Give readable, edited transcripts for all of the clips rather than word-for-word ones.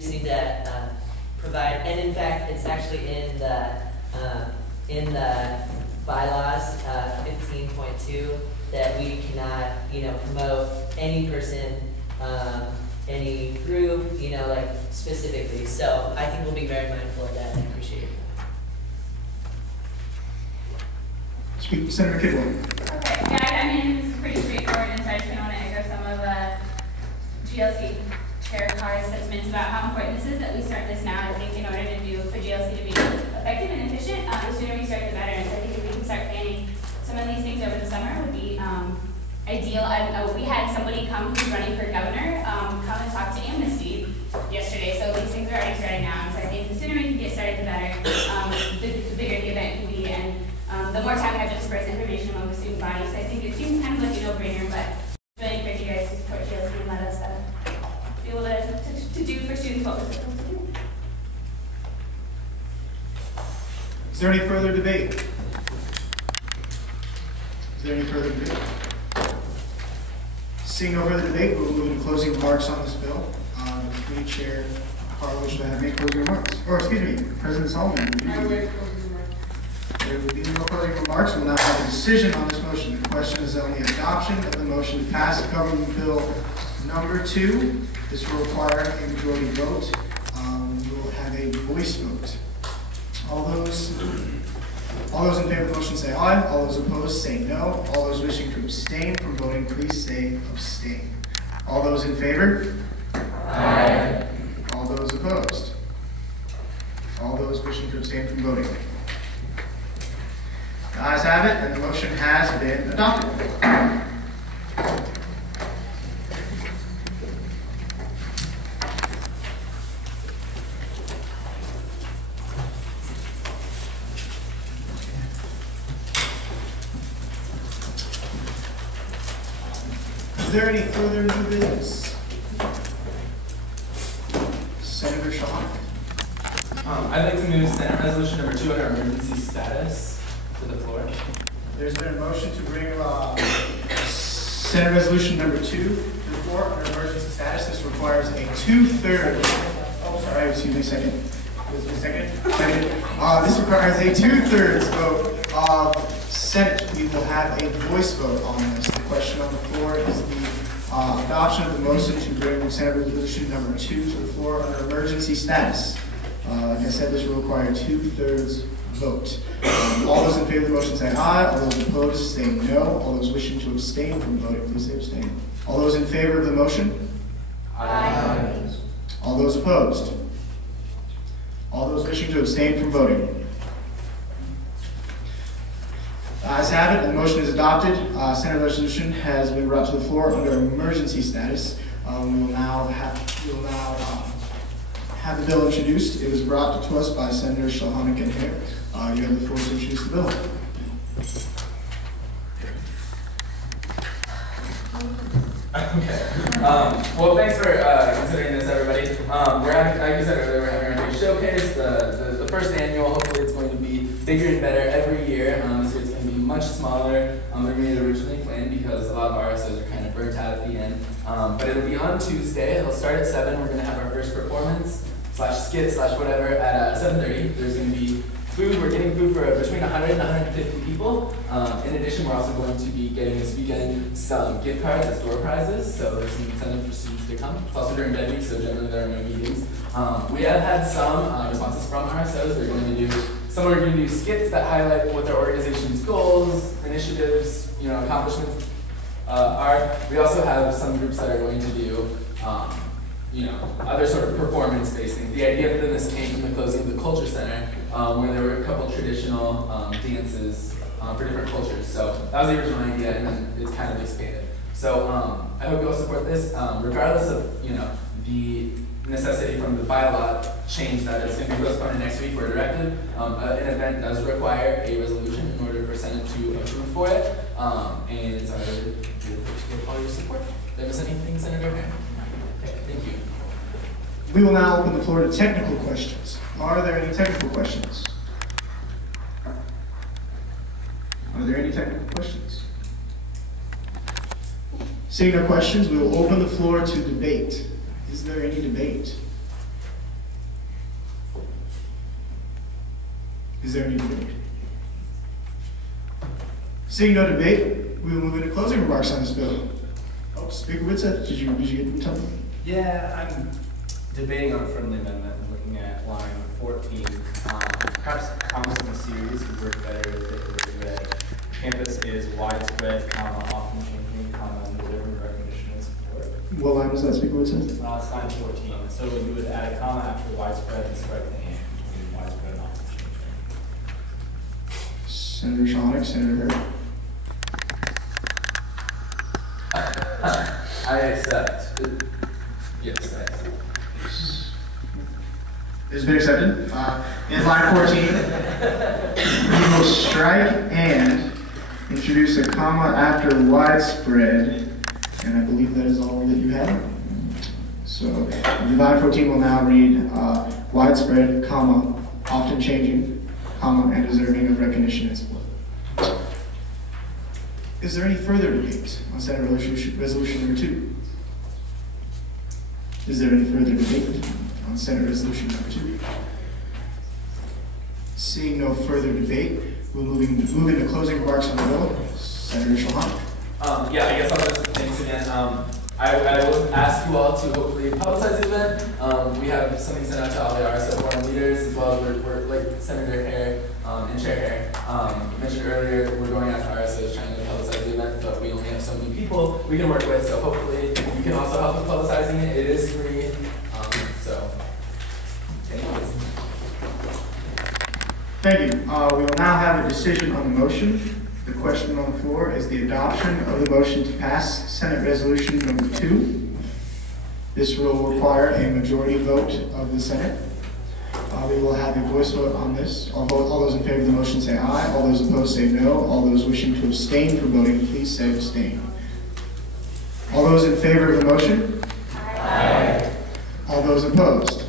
just need to provide, and in fact, it's actually in the bylaws, 15.2, that we cannot, promote any person, any group, like specifically. So I think we'll be very mindful of that, and I appreciate it. Senator Kidwell. Okay, yeah, this is pretty straightforward, and so I just want to echo some of GLC Chair Carr's sentiments about how important this is that we start this now. I think in order for GLC to be effective and efficient, the sooner we start, the better. And so I think if we can start planning some of these things over the summer would be ideal. We had somebody come who's running for governor come and talk to Amnesty yesterday, so these things are already starting now. And so I think the sooner we can get started, the better. The bigger the event can be, and the more time we have to disperse information among the student body. So I think it seems kind of like a no-brainer, but it's really encourage you guys to support GLC and let us be able to do for students what we're supposed to do. Is there any further debate? Is there any further debate? Seeing no further debate, we'll move into closing remarks on this bill. Committee Chair Carl, wish to make closing remarks. Or excuse me, President Solomon. There will be no closing remarks. We will now have a decision on this motion. The question is on the adoption of the motion to pass Government Bill number 2. This will require a majority vote. We will have a voice vote. All those in favor of the motion say aye. All those opposed say no. All those wishing to abstain from voting, please say abstain. All those in favor? Aye. All those opposed? All those wishing to abstain from voting? The ayes have it, and the motion has been adopted. Is there any further new business? Senator Shaw. I'd like to move Senate Resolution number 2 under emergency status to the floor. There's been a motion to bring Senate Resolution number 2 to the floor under emergency status. This requires a 2/3. Oh, sorry, excuse me, second. Second. This requires a 2/3 vote of Senate. We will have a voice vote on this. The question on the floor is the adoption of the motion to bring Senate Resolution number 2 to the floor under emergency status. Like I said, this will require a 2/3 vote. All those in favor of the motion say aye. All those opposed say no. All those wishing to abstain from voting, please say abstain. All those in favor of the motion? Aye. All those opposed? All those wishing to abstain from voting? The ayes have it, and the motion is adopted. Senate Resolution has been brought to the floor under emergency status. We will now have the bill introduced. It was brought to us by Senators Shulhanik and Hare. You have the floor to introduce the bill. Okay. Well, thanks for considering this, everybody. Like you said earlier, we're having our big showcase, the first annual. Hopefully, it's going to be bigger and better every year. This year, it's going to be much smaller than we had originally planned because a lot of RSOs are kind of burnt out at the end. But it'll be on Tuesday. It'll start at 7. We're going to have our first performance /skit /whatever at 7:30. There's going to be food. We're getting food for between 100 and 150 people. In addition, we're also going to be getting this weekend some gift cards as door prizes, so there's some incentive for students to come. It's also during Dead Week, so generally there are no meetings. We have had some responses from RSOs. They're going to do, some are going to do skits that highlight what their organization's goals, initiatives, accomplishments are. We also have some groups that are going to do other sort of performance-based things. The idea for this came from the closing of the Culture Center, where there were a couple traditional dances for different cultures. So that was the original idea, and then it's kind of expanded. So I hope you all support this, regardless of the necessity from the bylaw change that is going to be postponed next week or directed. An event does require a resolution in order for Senate to approve for it, and it's our to get all your support. Did I miss anything, Senator? Okay, thank you. We will now open the floor to technical questions. Are there any technical questions? Are there any technical questions? Seeing no questions, we will open the floor to debate. Is there any debate? Is there any debate? Seeing no debate, we will move into closing remarks on this bill. Oh, Speaker Whitsett, did you get something? Yeah, I'm debating on a friendly amendment, looking at line 14. Perhaps commas in the series would work better if it were read. Campus is widespread, often changing, deserving recognition and support. What line was that, Speaker Whitsett? It's line 14. So you would add a comma after widespread and strike the and between widespread and often changing. Senator Shonick, Senator Hurd. I accept. Yes, I accept. It's been accepted. In line 14, we will strike and introduce a comma after widespread, and I believe that is all that you have. So line 14 will now read widespread, comma, often changing, comma, and deserving of recognition and support. Is there any further debate on Senate Resolution number 2? Is there any further debate on Senate Resolution number 2? Seeing no further debate, we'll move into closing remarks on the bill. Senator Shulhan. Yeah, I guess I'll just, thanks again. I will ask you all to hopefully publicize the event. We have something sent out to all the RSO forum leaders, as well as we're like Senator Hare and Chair Hare mentioned earlier, we're going out to RSOs trying to publicize the event, but we only have so many people we can work with, so hopefully you can also help with publicizing it. It is free, so anyways. Thank you. We will now have a decision on the motion. The question on the floor is the adoption of the motion to pass Senate Resolution number 2. This will require a majority vote of the Senate. We will have a voice vote on this. All those in favor of the motion say aye. All those opposed say no. All those wishing to abstain from voting, please say abstain. All those in favor of the motion? Aye. All those opposed?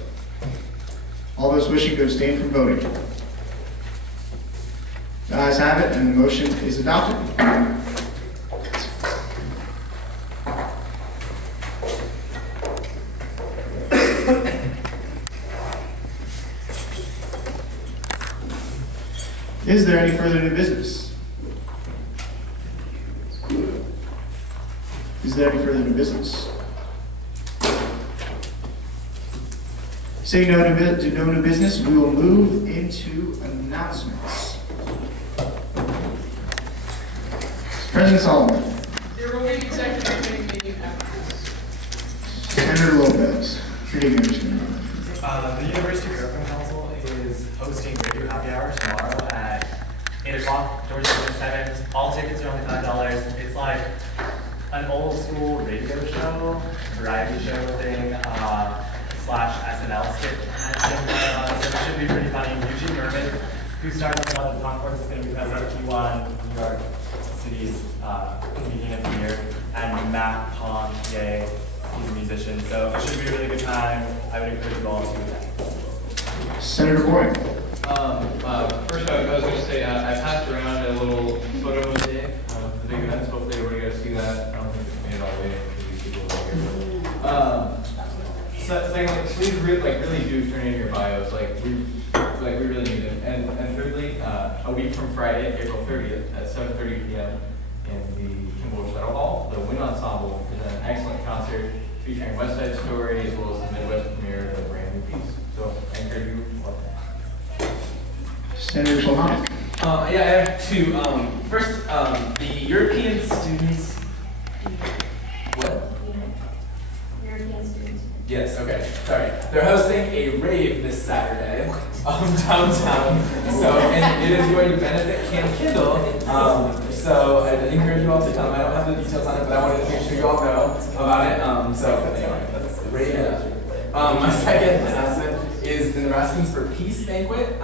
All those wishing to abstain from voting? The ayes have it, and the motion is adopted. Is there any further new business? Is there any further new business? Seeing no new business, we will move into announcements. President Solomon. There will be an executive meeting after this. Senator Lopez. Good evening, Mr. Mayor. The University Curriculum Council is hosting radio happy hour tomorrow at 8 o'clock, doors open at 7. All tickets are only $5. It's like an old school radio show, variety show thing, slash SNL skit kind of thing. So it should be pretty funny. Eugene Merman, who started a lot of concourse, is going to be present. He won New York City's Comedian of the Year, and Matt Pond, yay, he's a musician. So it should be a really good time. I would encourage you all to attend. Senator Boyd. First, I was going to say I passed around a little photo mosaic of the big events. Hopefully, everybody got to see that. I don't think it's made it all the way to these people over here. So, please really do turn in your bios. We really need them. And thirdly, a week from Friday, April 30th at 7:30 p.m. in the Kimball Shuttle Hall, the Wind Ensemble is an excellent concert featuring West Side Story as well as the Midwest premiere of a brand new piece. So I encourage you to watch that. Senator Solomon. Yeah, I have two. First, the European students. What? European students. Yes, okay, sorry. They're hosting a rave this Saturday downtown. So, and it is going to benefit Camp Kindle. So I encourage you all to come. I don't have the details on it, but I wanted to make sure you all know about it. So anyway, that's the rave. My second announcement is the Nebraskans for Peace banquet.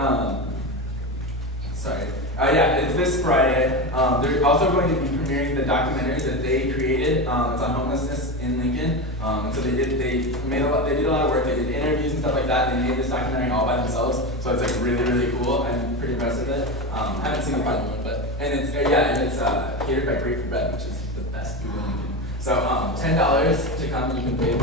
Yeah, it's this Friday. They're also going to be premiering the documentary that they created. It's on homelessness in Lincoln. And so they did a lot of work. They did interviews and stuff like that. They made this documentary all by themselves. So it's like really, really cool. I'm pretty impressed with it. Haven't seen the final one, but it's catered by Great for Bread, which is the best food in Lincoln. So $10 to come. You can pay